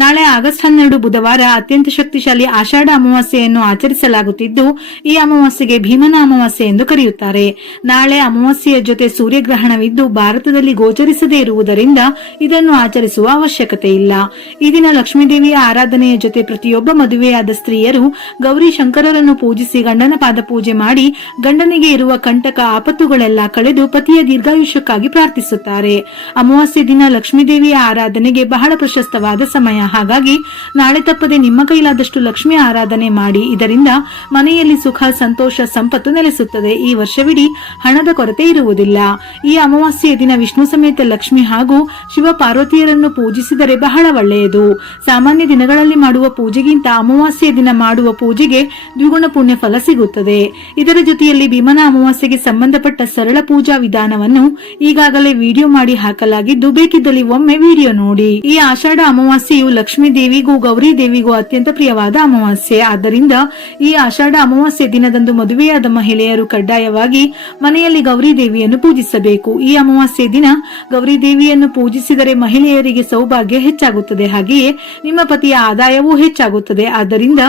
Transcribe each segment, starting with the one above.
ನಾಳೆ ಆಗಸ್ಟ್ 12 ಬುಧವಾರ ಅತ್ಯಂತ ಶಕ್ತಿಶಾಲಿ ಆಷಾಢ ಅಮಾವಾಸ್ಯೆಯನ್ನು ಆಚರಿಸಲಾಗುತ್ತಿದ್ದು, ಈ ಅಮಾವಾಸ್ಯೆಗೆ ಭೀಮನ ಅಮಾವಾಸ್ಯೆ ಎಂದು ಕರೆಯುತ್ತಾರೆ. ನಾಳೆ ಅಮಾವಾಸ್ಯೆಯ ಜೊತೆ ಸೂರ್ಯಗ್ರಹಣವಿದ್ದು ಭಾರತದಲ್ಲಿ ಗೋಚರಿಸದೇ ಇರುವುದರಿಂದ ಇದನ್ನು ಆಚರಿಸುವ ಅವಶ್ಯಕತೆ ಇಲ್ಲ. ಈ ದಿನ ಲಕ್ಷ್ಮೀದೇವಿಯ ಆರಾಧನೆಯ ಜೊತೆ ಪ್ರತಿಯೊಬ್ಬ ಮದುವೆಯಾದ ಸ್ತ್ರೀಯರು ಗೌರಿ ಶಂಕರರನ್ನು ಪೂಜಿಸಿ ಗಂಡನ ಪಾದ ಪೂಜೆ ಮಾಡಿ ಗಂಡನಿಗೆ ಇರುವ ಕಂಟಕ ಆಪತ್ತುಗಳೆಲ್ಲ ಕಳೆದು ಪತಿಯ ದೀರ್ಘಾಯುಷ್ಯಕ್ಕಾಗಿ ಪ್ರಾರ್ಥಿಸುತ್ತಾರೆ. ಅಮಾವಾಸ್ಯೆ ದಿನ ಲಕ್ಷ್ಮೀದೇವಿಯ ಆರಾಧನೆಗೆ ಬಹಳ ಪ್ರಶಸ್ತವಾದ ಸಮಯ. ಹಾಗಾಗಿ ನಾಳೆ ತಪ್ಪದೆ ನಿಮ್ಮ ಕೈಲಾದಷ್ಟು ಲಕ್ಷ್ಮಿ ಆರಾಧನೆ ಮಾಡಿ. ಇದರಿಂದ ಮನೆಯಲ್ಲಿ ಸುಖ, ಸಂತೋಷ, ಸಂಪತ್ತು ನೆಲೆಸುತ್ತದೆ. ಈ ವರ್ಷವಿಡೀ ಹಣದ ಕೊರತೆ ಇರುವುದಿಲ್ಲ. ಈ ಅಮಾವಾಸ್ಯೆಯ ದಿನ ವಿಷ್ಣು ಸಮೇತ ಲಕ್ಷ್ಮಿ ಹಾಗೂ ಶಿವ ಪಾರ್ವತಿಯರನ್ನು ಪೂಜಿಸಿದರೆ ಬಹಳ ಒಳ್ಳೆಯದು. ಸಾಮಾನ್ಯ ದಿನಗಳಲ್ಲಿ ಮಾಡುವ ಪೂಜೆಗಿಂತ ಅಮಾವಾಸ್ಯೆಯ ದಿನ ಮಾಡುವ ಪೂಜೆಗೆ ದ್ವಿಗುಣ ಪುಣ್ಯ ಫಲ ಸಿಗುತ್ತದೆ. ಇದರ ಜೊತೆಯಲ್ಲಿ ಭೀಮನ ಅಮಾವಾಸ್ಯೆಗೆ ಸಂಬಂಧಪಟ್ಟ ಸರಳ ಪೂಜಾ ವಿಧಾನವನ್ನು ಈಗಾಗಲೇ ವಿಡಿಯೋ ಮಾಡಿ ಹಾಕಲಾಗಿದ್ದು, ಬೇಕಿದ್ದಲ್ಲಿ ಒಮ್ಮೆ ವಿಡಿಯೋ ನೋಡಿ. ಈ ಆಷಾಢ ಅಮಾವಾಸ್ಯೆಯು ಲಕ್ಷ್ಮೀ ದೇವಿಗೂ ಗೌರಿ ದೇವಿಗೂ ಅತ್ಯಂತ ಪ್ರಿಯವಾದ ಅಮಾವಾಸ್ಯೆ. ಆದ್ದರಿಂದ ಈ ಆಷಾಢ ಅಮಾವಾಸ್ಯೆ ದಿನದಂದು ಮದುವೆಯಾದ ಮಹಿಳೆಯರು ಕಡ್ಡಾಯವಾಗಿ ಮನೆಯಲ್ಲಿ ಗೌರಿ ದೇವಿಯನ್ನು ಪೂಜಿಸಬೇಕು. ಈ ಅಮಾವಾಸ್ಯೆ ದಿನ ಗೌರಿ ದೇವಿಯನ್ನು ಪೂಜಿಸಿದರೆ ಮಹಿಳೆಯರಿಗೆ ಸೌಭಾಗ್ಯ ಹೆಚ್ಚಾಗುತ್ತದೆ, ಹಾಗೆಯೇ ನಿಮ್ಮ ಪತಿಯ ಆದಾಯವೂ ಹೆಚ್ಚಾಗುತ್ತದೆ. ಆದ್ದರಿಂದ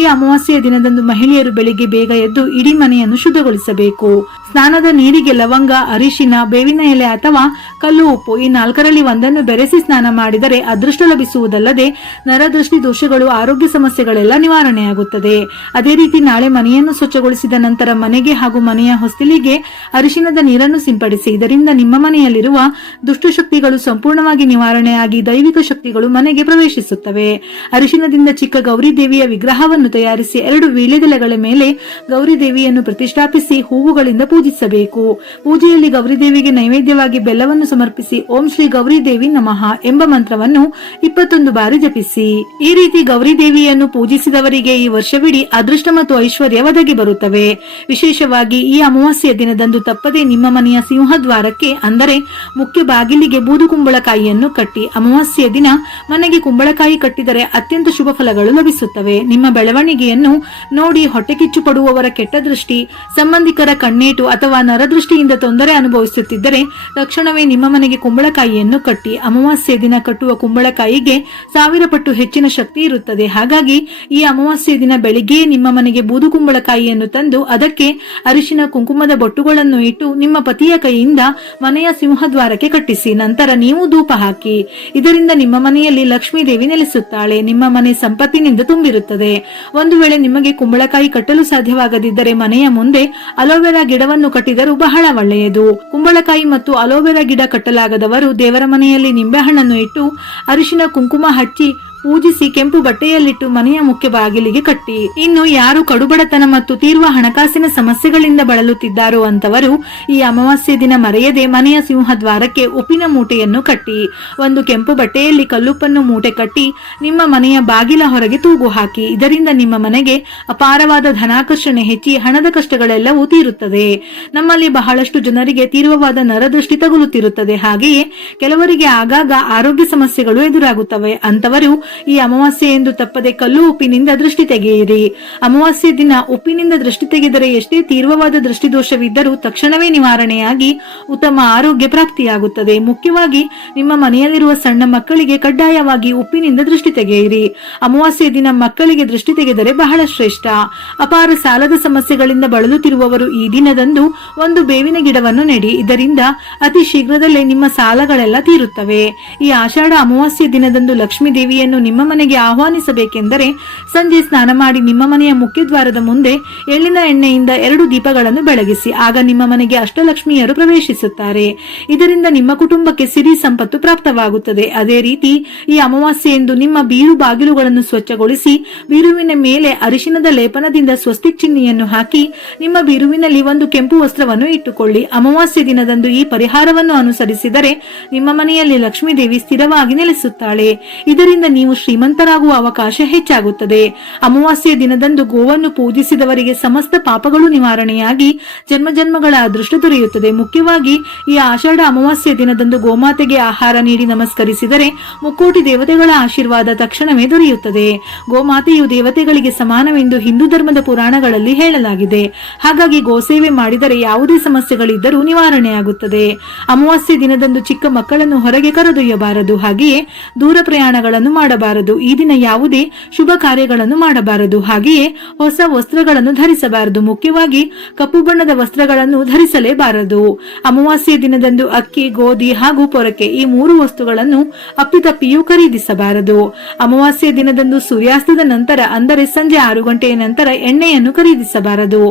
ಈ ಅಮಾವಾಸ್ಯೆಯ ದಿನದಂದು ಮಹಿಳೆಯರು ಬೆಳಿಗ್ಗೆ ಬೇಗ ಎದ್ದು ಇಡೀ ಮನೆಯನ್ನು ಶುದ್ಧಗೊಳಿಸಬೇಕು. ಸ್ನಾನದ ನೀರಿಗೆ ಲವಂಗ, ಅರಿಶಿನ, ಬೇವಿನ ಎಲೆ ಅಥವಾ ಕಲ್ಲು ಉಪ್ಪು ಈ 4ರಲ್ಲಿ ಒಂದನ್ನು ಬೆರೆಸಿ ಸ್ನಾನ ಮಾಡಿದರೆ ಅದೃಷ್ಟ ಲಭಿಸುವುದಲ್ಲದೆ ನರದೃಷ್ಟಿ ದೋಷಗಳು, ಆರೋಗ್ಯ ಸಮಸ್ಯೆಗಳೆಲ್ಲ ನಿವಾರಣೆಯಾಗುತ್ತದೆ. ಅದೇ ರೀತಿ ನಾಳೆ ಮನೆಯನ್ನು ಸ್ವಚ್ಛಗೊಳಿಸಿದ ನಂತರ ಮನೆಗೆ ಹಾಗೂ ಮನೆಯ ಹೊಸ್ತಿಲಿಗೆ ಅರಿಶಿನದ ನೀರನ್ನು ಸಿಂಪಡಿಸಿ. ಇದರಿಂದ ನಿಮ್ಮ ಮನೆಯಲ್ಲಿರುವ ದುಷ್ಟಶಕ್ತಿಗಳು ಸಂಪೂರ್ಣವಾಗಿ ನಿವಾರಣೆಯಾಗಿ ದೈವಿಕ ಶಕ್ತಿಗಳು ಮನೆಗೆ ಪ್ರವೇಶಿಸುತ್ತವೆ. ಅರಿಶಿನದಿಂದ ಚಿಕ್ಕ ಗೌರಿ ದೇವಿಯ ವಿಗ್ರಹವನ್ನು ತಯಾರಿಸಿ 2 ವೀಳ್ಯದೆಲೆಗಳ ಮೇಲೆ ಗೌರಿ ದೇವಿಯನ್ನು ಪ್ರತಿಷ್ಠಾಪಿಸಿ ಹೂವುಗಳಿಂದ ಪೂಜಿಸಬೇಕು. ಪೂಜೆಯಲ್ಲಿ ಗೌರಿ ದೇವಿಗೆ ನೈವೇದ್ಯವಾಗಿ ಬೆಲ್ಲವನ್ನು ಸಮರ್ಪಿಸಿ ಓಂ ಶ್ರೀ ಗೌರಿ ದೇವಿ ನಮಃ ಎಂಬ ಮಂತ್ರವನ್ನು 21 ಬಾರಿ ಜಪಿಸಿ. ಈ ರೀತಿ ಗೌರಿ ದೇವಿಯನ್ನು ಪೂಜಿಸಿದವರಿಗೆ ಈ ವರ್ಷವಿಡೀ ಅದೃಷ್ಟ ಮತ್ತು ಐಶ್ವರ್ಯ ಒದಗಿ ಬರುತ್ತವೆ. ವಿಶೇಷವಾಗಿ ಈ ಅಮಾವಾಸ್ಯೆಯ ದಿನದಂದು ತಪ್ಪದೆ ನಿಮ್ಮ ಮನೆಯ ಸಿಂಹದ್ವಾರಕ್ಕೆ ಅಂದರೆ ಮುಖ್ಯ ಬಾಗಿಲಿಗೆ ಬೂದು ಕುಂಬಳಕಾಯಿಯನ್ನು ಕಟ್ಟಿ. ಅಮಾವಾಸ್ಯೆಯ ದಿನ ಮನೆಗೆ ಕುಂಬಳಕಾಯಿ ಕಟ್ಟಿದರೆ ಅತ್ಯಂತ ಶುಭ ಫಲಗಳು ಲಭಿಸುತ್ತವೆ. ನಿಮ್ಮ ಬೆಳವಣಿಗೆಯನ್ನು ನೋಡಿ ಹೊಟ್ಟೆ ಕಿಚ್ಚು ಪಡುವವರ ಕೆಟ್ಟ ದೃಷ್ಟಿ, ಸಂಬಂಧಿಕರ ಕಣ್ಣೇಟು ಅಥವಾ ನರದೃಷ್ಟಿಯಿಂದ ತೊಂದರೆ ಅನುಭವಿಸುತ್ತಿದ್ದರೆ ತಕ್ಷಣವೇ ನಿಮ್ಮ ಮನೆಗೆ ಕುಂಬಳಕಾಯಿಯನ್ನು ಕಟ್ಟಿ. ಅಮಾವಾಸ್ಯೆ ದಿನ ಕಟ್ಟುವ ಕುಂಬಳಕಾಯಿಗೆ 1000 ಪಟ್ಟು ಹೆಚ್ಚಿನ ಶಕ್ತಿ ಇರುತ್ತದೆ. ಹಾಗಾಗಿ ಈ ಅಮಾವಾಸ್ಯೆ ದಿನ ಬೆಳಿಗ್ಗೆಯೇ ನಿಮ್ಮ ಮನೆಗೆ ಬೂದು ಕುಂಬಳಕಾಯಿಯನ್ನು ತಂದು ಅದಕ್ಕೆ ಅರಿಶಿನ, ಕುಂಕುಮದ ಬೊಟ್ಟುಗಳನ್ನು ಇಟ್ಟು ನಿಮ್ಮ ಪತಿಯ ಕೈಯಿಂದ ಮನೆಯ ಸಿಂಹದ್ವಾರಕ್ಕೆ ಕಟ್ಟಿಸಿ. ನಂತರ ನೀವು ಧೂಪ ಹಾಕಿ. ಇದರಿಂದ ನಿಮ್ಮ ಮನೆಯಲ್ಲಿ ಲಕ್ಷ್ಮೀ ದೇವಿ ನೆಲೆಸುತ್ತಾಳೆ. ನಿಮ್ಮ ಮನೆ ಸಂಪತ್ತಿನಿಂದ ತುಂಬಿರುತ್ತದೆ. ಒಂದು ವೇಳೆ ನಿಮಗೆ ಕುಂಬಳಕಾಯಿ ಕಟ್ಟಲು ಸಾಧ್ಯವಾಗದಿದ್ದರೆ ಮನೆಯ ಮುಂದೆ ಅಲೋವೆರಾ ಗಿಡವನ್ನು ಕಟ್ಟಿದರೂ ಬಹಳ ಒಳ್ಳೆಯದು. ಕುಂಬಳಕಾಯಿ ಮತ್ತು ಅಲೋವೆರಾ ಗಿಡ ಕಟ್ಟಲಾಗದವರು ದೇವರ ಮನೆಯಲ್ಲಿ ನಿಂಬೆಹಣ್ಣನ್ನು ಇಟ್ಟು ಅರಿಶಿನ, ಕುಂಕುಮ ಹಚ್ಚಿ ಪೂಜಿಸಿ ಕೆಂಪು ಬಟ್ಟೆಯಲ್ಲಿಟ್ಟು ಮನೆಯ ಮುಖ್ಯ ಬಾಗಿಲಿಗೆ ಕಟ್ಟಿ. ಇನ್ನು ಯಾರು ಕಡುಬಡತನ ಮತ್ತು ತೀವ್ರ ಹಣಕಾಸಿನ ಸಮಸ್ಯೆಗಳಿಂದ ಬಳಲುತ್ತಿದ್ದಾರೋ ಅಂತವರು ಈ ಅಮಾವಾಸ್ಯೆ ದಿನ ಮರೆಯದೆ ಮನೆಯ ಸಿಂಹದ್ವಾರಕ್ಕೆ ಉಪ್ಪಿನ ಮೂಟೆಯನ್ನು ಕಟ್ಟಿ ಒಂದು ಕೆಂಪು ಬಟ್ಟೆಯಲ್ಲಿ ಕಲ್ಲುಪ್ಪನ್ನು ಮೂಟೆ ಕಟ್ಟಿ ನಿಮ್ಮ ಮನೆಯ ಬಾಗಿಲ ಹೊರಗೆ ತೂಗು ಹಾಕಿ. ಇದರಿಂದ ನಿಮ್ಮ ಮನೆಗೆ ಅಪಾರವಾದ ಧನಾಕರ್ಷಣೆ ಹೆಚ್ಚಿ ಹಣದ ಕಷ್ಟಗಳೆಲ್ಲವೂ ತೀರುತ್ತದೆ. ನಮ್ಮಲ್ಲಿ ಬಹಳಷ್ಟು ಜನರಿಗೆ ತೀವ್ರವಾದ ನರದೃಷ್ಟಿ ತಗುಲುತ್ತಿರುತ್ತದೆ. ಹಾಗೆಯೇ ಕೆಲವರಿಗೆ ಆಗಾಗ ಆರೋಗ್ಯ ಸಮಸ್ಯೆಗಳು ಎದುರಾಗುತ್ತವೆ. ಅಂತವರು ಈ ಅಮಾವಾಸ್ಯೆ ಎಂದು ತಪ್ಪದೆ ಕಲ್ಲು ಉಪ್ಪಿನಿಂದ ದೃಷ್ಟಿ ತೆಗೆಯಿರಿ. ಅಮಾವಾಸ್ಯೆ ದಿನ ಉಪ್ಪಿನಿಂದ ದೃಷ್ಟಿ ತೆಗೆದರೆ ಎಷ್ಟೇ ತೀವ್ರವಾದ ದೃಷ್ಟಿದೋಷವಿದ್ದರೂ ತಕ್ಷಣವೇ ನಿವಾರಣೆಯಾಗಿ ಉತ್ತಮ ಆರೋಗ್ಯ ಪ್ರಾಪ್ತಿಯಾಗುತ್ತದೆ. ಮುಖ್ಯವಾಗಿ ನಿಮ್ಮ ಮನೆಯಲ್ಲಿರುವ ಸಣ್ಣ ಮಕ್ಕಳಿಗೆ ಕಡ್ಡಾಯವಾಗಿ ಉಪ್ಪಿನಿಂದ ದೃಷ್ಟಿ ತೆಗೆಯಿರಿ. ಅಮಾವಾಸ್ಯೆ ದಿನ ಮಕ್ಕಳಿಗೆ ದೃಷ್ಟಿ ತೆಗೆದರೆ ಬಹಳ ಶ್ರೇಷ್ಠ. ಅಪಾರ ಸಾಲದ ಸಮಸ್ಯೆಗಳಿಂದ ಬಳಲುತ್ತಿರುವವರು ಈ ದಿನದಂದು ಒಂದು ಬೇವಿನ ಗಿಡವನ್ನು ನೆಡಿ. ಇದರಿಂದ ಅತಿ ಶೀಘ್ರದಲ್ಲೇ ನಿಮ್ಮ ಸಾಲಗಳೆಲ್ಲ ತೀರುತ್ತವೆ. ಈ ಆಷಾಢ ಅಮಾವಾಸ್ಯೆ ದಿನದಂದು ಲಕ್ಷ್ಮೀ ದೇವಿಯನ್ನು ನಿಮ್ಮ ಮನೆಗೆ ಆಹ್ವಾನಿಸಬೇಕೆಂದರೆ ಸಂಜೆ ಸ್ನಾನ ಮಾಡಿ ನಿಮ್ಮ ಮನೆಯ ಮುಖ್ಯದ್ವಾರದ ಮುಂದೆ ಎಳ್ಳಿನ ಎಣ್ಣೆಯಿಂದ 2 ದೀಪಗಳನ್ನು ಬೆಳಗಿಸಿ. ಆಗ ನಿಮ್ಮ ಮನೆಗೆ ಅಷ್ಟಲಕ್ಷ್ಮಿಯರು ಪ್ರವೇಶಿಸುತ್ತಾರೆ. ಇದರಿಂದ ನಿಮ್ಮ ಕುಟುಂಬಕ್ಕೆ ಸಿರಿ ಸಂಪತ್ತು ಪ್ರಾಪ್ತವಾಗುತ್ತದೆ. ಅದೇ ರೀತಿ ಈ ಅಮಾವಾಸ್ಯೆಯಂದು ನಿಮ್ಮ ಬೀರು ಬಾಗಿಲುಗಳನ್ನು ಸ್ವಚ್ಛಗೊಳಿಸಿ ಬೀರುವಿನ ಮೇಲೆ ಅರಿಶಿನದ ಲೇಪನದಿಂದ ಸ್ವಸ್ತಿಕ್ ಚಿಹ್ನೆಯನ್ನು ಹಾಕಿ ನಿಮ್ಮ ಬೀರುವಿನಲ್ಲಿ ಒಂದು ಕೆಂಪು ವಸ್ತ್ರವನ್ನು ಇಟ್ಟುಕೊಳ್ಳಿ. ಅಮಾವಾಸ್ಯೆ ದಿನದಂದು ಈ ಪರಿಹಾರವನ್ನು ಅನುಸರಿಸಿದರೆ ನಿಮ್ಮ ಮನೆಯಲ್ಲಿ ಲಕ್ಷ್ಮೀ ದೇವಿ ಸ್ಥಿರವಾಗಿ ನೆಲೆಸುತ್ತಾಳೆ. ಇದರಿಂದ ನೀವು ಶ್ರೀಮಂತರಾಗುವ ಅವಕಾಶ ಹೆಚ್ಚಾಗುತ್ತದೆ. ಅಮಾವಾಸ್ಯೆಯ ದಿನದಂದು ಗೋವನ್ನು ಪೂಜಿಸಿದವರಿಗೆ ಸಮಸ್ತ ಪಾಪಗಳು ನಿವಾರಣೆಯಾಗಿ ಜನ್ಮಜನ್ಮಗಳ ಅದೃಷ್ಟ ದೊರೆಯುತ್ತದೆ. ಮುಖ್ಯವಾಗಿ ಈ ಆಷಾಢ ಅಮಾವಾಸ್ಯೆಯ ದಿನದಂದು ಗೋಮಾತೆಗೆ ಆಹಾರ ನೀಡಿ ನಮಸ್ಕರಿಸಿದರೆ ಮುಕ್ಕೋಟಿ ದೇವತೆಗಳ ಆಶೀರ್ವಾದ ತಕ್ಷಣವೇ ದೊರೆಯುತ್ತದೆ. ಗೋಮಾತೆಯು ದೇವತೆಗಳಿಗೆ ಸಮಾನವೆಂದು ಹಿಂದೂ ಧರ್ಮದ ಪುರಾಣಗಳಲ್ಲಿ ಹೇಳಲಾಗಿದೆ. ಹಾಗಾಗಿ ಗೋಸೇವೆ ಮಾಡಿದರೆ ಯಾವುದೇ ಸಮಸ್ಯೆಗಳಿದ್ದರೂ ನಿವಾರಣೆಯಾಗುತ್ತದೆ. ಅಮಾವಾಸ್ಯೆ ದಿನದಂದು ಚಿಕ್ಕ ಮಕ್ಕಳನ್ನು ಹೊರಗೆ ಕರೆದೊಯ್ಯಬಾರದು. ಹಾಗೆಯೇ ದೂರ ಪ್ರಯಾಣಗಳನ್ನು ಮಾಡಬಾರದು. ಮಾಡಬಾರದು. ಈ ದಿನ ಯಾವುದೇ ಶುಭ ಕಾರ್ಯಗಳನ್ನು ಮಾಡಬಾರದು. ಹಾಗೆಯೇ ಹೊಸ ವಸ್ತ್ರಗಳನ್ನು ಧರಿಸಬಾರದು. ಮುಖ್ಯವಾಗಿ ಕಪ್ಪು ಬಣ್ಣದ ವಸ್ತ್ರಗಳನ್ನು ಧರಿಸಲೇಬಾರದು. ಅಮಾವಾಸ್ಯೆ ದಿನದಂದು ಅಕ್ಕಿ, ಗೋಧಿ ಹಾಗೂ ಪೊರಕೆ ಈ 3 ವಸ್ತುಗಳನ್ನು ಅಪ್ಪಿತಪ್ಪಿಯೂ ಖರೀದಿಸಬಾರದು. ಅಮಾವಾಸ್ಯೆ ದಿನದಂದು ಸೂರ್ಯಾಸ್ತದ ನಂತರ ಅಂದರೆ ಸಂಜೆ 6 ಗಂಟೆಯ ನಂತರ ಎಣ್ಣೆಯನ್ನು ಖರೀದಿಸಬಾರದು.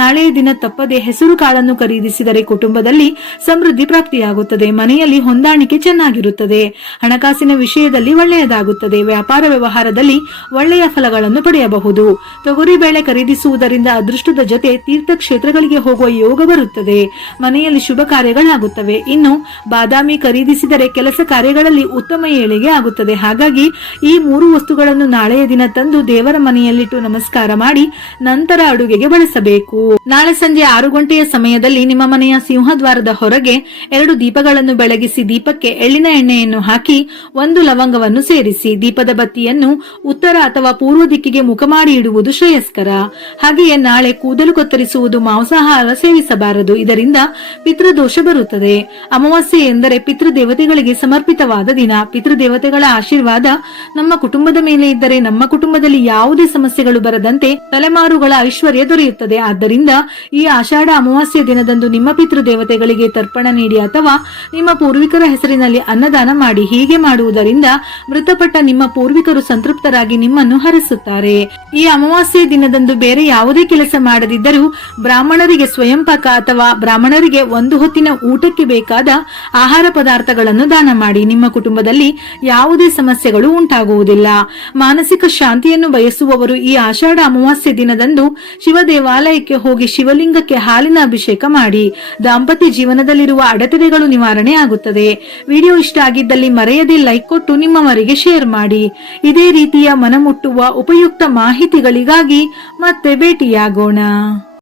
ನಾಳೆಯ ದಿನ ತಪ್ಪದೆ ಹೆಸರು ಕಾಳನ್ನು ಖರೀದಿಸಿದರೆ ಕುಟುಂಬದಲ್ಲಿ ಸಮೃದ್ಧಿ ಪ್ರಾಪ್ತಿಯಾಗುತ್ತದೆ. ಮನೆಯಲ್ಲಿ ಹೊಂದಾಣಿಕೆ ಚೆನ್ನಾಗಿರುತ್ತದೆ. ಹಣಕಾಸಿನ ವಿಷಯದಲ್ಲಿ ಒಳ್ಳೆಯದಾಗುತ್ತದೆ. ವ್ಯಾಪಾರ ವ್ಯವಹಾರದಲ್ಲಿ ಒಳ್ಳೆಯ ಫಲಗಳನ್ನು ಪಡೆಯಬಹುದು. ತೊಗರಿಬೇಳೆ ಖರೀದಿಸುವುದರಿಂದ ಅದೃಷ್ಟದ ಜೊತೆ ತೀರ್ಥಕ್ಷೇತ್ರಗಳಿಗೆ ಹೋಗುವ ಯೋಗ ಬರುತ್ತದೆ. ಮನೆಯಲ್ಲಿ ಶುಭ ಕಾರ್ಯಗಳಾಗುತ್ತವೆ. ಇನ್ನು ಬಾದಾಮಿ ಖರೀದಿಸಿದರೆ ಕೆಲಸ ಕಾರ್ಯಗಳಲ್ಲಿ ಉತ್ತಮ ಏಳಿಗೆ ಆಗುತ್ತದೆ. ಹಾಗಾಗಿ ಈ 3 ವಸ್ತುಗಳನ್ನು ನಾಳೆಯ ದಿನ ತಂದು ದೇವರ ಮನೆಯಲ್ಲಿಟ್ಟು ನಮಸ್ಕಾರ ಮಾಡಿ ನಂತರ ಅಡುಗೆಗೆ ಬಳಸಬೇಕು. ನಾಳೆ ಸಂಜೆ 6 ಗಂಟೆಯ ಸಮಯದಲ್ಲಿ ನಿಮ್ಮ ಮನೆಯ ಸಿಂಹದ್ವಾರದ ಹೊರಗೆ 2 ದೀಪಗಳನ್ನು ಬೆಳಗಿಸಿ ದೀಪಕ್ಕೆ ಎಳ್ಳಿನ ಎಣ್ಣೆಯನ್ನು ಹಾಕಿ 1 ಲವಂಗವನ್ನು ಸೇರಿಸಿ ದೀಪದ ಬತ್ತಿಯನ್ನು ಉತ್ತರ ಅಥವಾ ಪೂರ್ವ ದಿಕ್ಕಿಗೆ ಮುಖ ಮಾಡಿ ಇಡುವುದು ಶ್ರೇಯಸ್ಕರ. ಹಾಗೆಯೇ ನಾಳೆ ಕೂದಲು ಕತ್ತರಿಸುವುದು, ಮಾಂಸಾಹಾರ ಸೇವಿಸಬಾರದು. ಇದರಿಂದ ಪಿತೃದೋಷ ಬರುತ್ತದೆ. ಅಮಾವಾಸ್ಯೆ ಎಂದರೆ ಪಿತೃದೇವತೆಗಳಿಗೆ ಸಮರ್ಪಿತವಾದ ದಿನ. ಪಿತೃದೇವತೆಗಳ ಆಶೀರ್ವಾದ ನಮ್ಮ ಕುಟುಂಬದ ಮೇಲೆ ಇದ್ದರೆ ನಮ್ಮ ಕುಟುಂಬದಲ್ಲಿ ಯಾವುದೇ ಸಮಸ್ಯೆಗಳು ಬರದಂತೆ ತಲೆಮಾರುಗಳ ಐಶ್ವರ್ಯ ದೊರೆಯುತ್ತದೆ. ಆದ್ದರಿಂದ ಈ ಆಷಾಢ ಅಮಾವಾಸ್ಯೆ ದಿನದಂದು ನಿಮ್ಮ ಪಿತೃದೇವತೆಗಳಿಗೆ ತರ್ಪಣ ನೀಡಿ ಅಥವಾ ನಿಮ್ಮ ಪೂರ್ವಿಕರ ಹೆಸರಿನಲ್ಲಿ ಅನ್ನದಾನ ಮಾಡಿ. ಹೀಗೆ ಮಾಡುವುದರಿಂದ ಮೃತಪಟ್ಟ ನಿಮ್ಮ ಪೂರ್ವಿಕರು ಸಂತೃಪ್ತರಾಗಿ ನಿಮ್ಮನ್ನು ಹರಸುತ್ತಾರೆ. ಈ ಅಮಾವಾಸ್ಯೆ ದಿನದಂದು ಬೇರೆ ಯಾವುದೇ ಕೆಲಸ ಮಾಡದಿದ್ದರೂ ಬ್ರಾಹ್ಮಣರಿಗೆ ಸ್ವಯಂಪಾಕ ಅಥವಾ ಬ್ರಾಹ್ಮಣರಿಗೆ 1 ಹೊತ್ತಿನ ಊಟಕ್ಕೆ ಬೇಕಾದ ಆಹಾರ ಪದಾರ್ಥಗಳನ್ನು ದಾನ ಮಾಡಿ. ನಿಮ್ಮ ಕುಟುಂಬದಲ್ಲಿ ಯಾವುದೇ ಸಮಸ್ಯೆಗಳು ಉಂಟಾಗುವುದಿಲ್ಲ. ಮಾನಸಿಕ ಶಾಂತಿಯನ್ನು ಬಯಸುವವರು ಈ ಆಷಾಢ ಅಮಾವಾಸ್ಯೆ ದಿನದಂದು ಶಿವ ದೇವಾಲಯಕ್ಕೆ ಹೋಗಿ ಶಿವಲಿಂಗಕ್ಕೆ ಹಾಲಿನ ಅಭಿಷೇಕ ಮಾಡಿ. ದಾಂಪತ್ಯ ಜೀವನದಲ್ಲಿರುವ ಅಡೆತಡೆಗಳು ನಿವಾರಣೆ ಆಗುತ್ತದೆ. ವಿಡಿಯೋ ಇಷ್ಟ ಆಗಿದ್ದಲ್ಲಿ ಮರೆಯದೆ ಲೈಕ್ ಕೊಟ್ಟು ನಿಮ್ಮವರಿಗೆ ಶೇರ್ ಮಾಡಿ. ಇದೇ ರೀತಿಯ ಮನಮುಟ್ಟುವ ಉಪಯುಕ್ತ ಮಾಹಿತಿಗಳಿಗಾಗಿ ಮತ್ತೆ ಭೇಟಿಯಾಗೋಣ.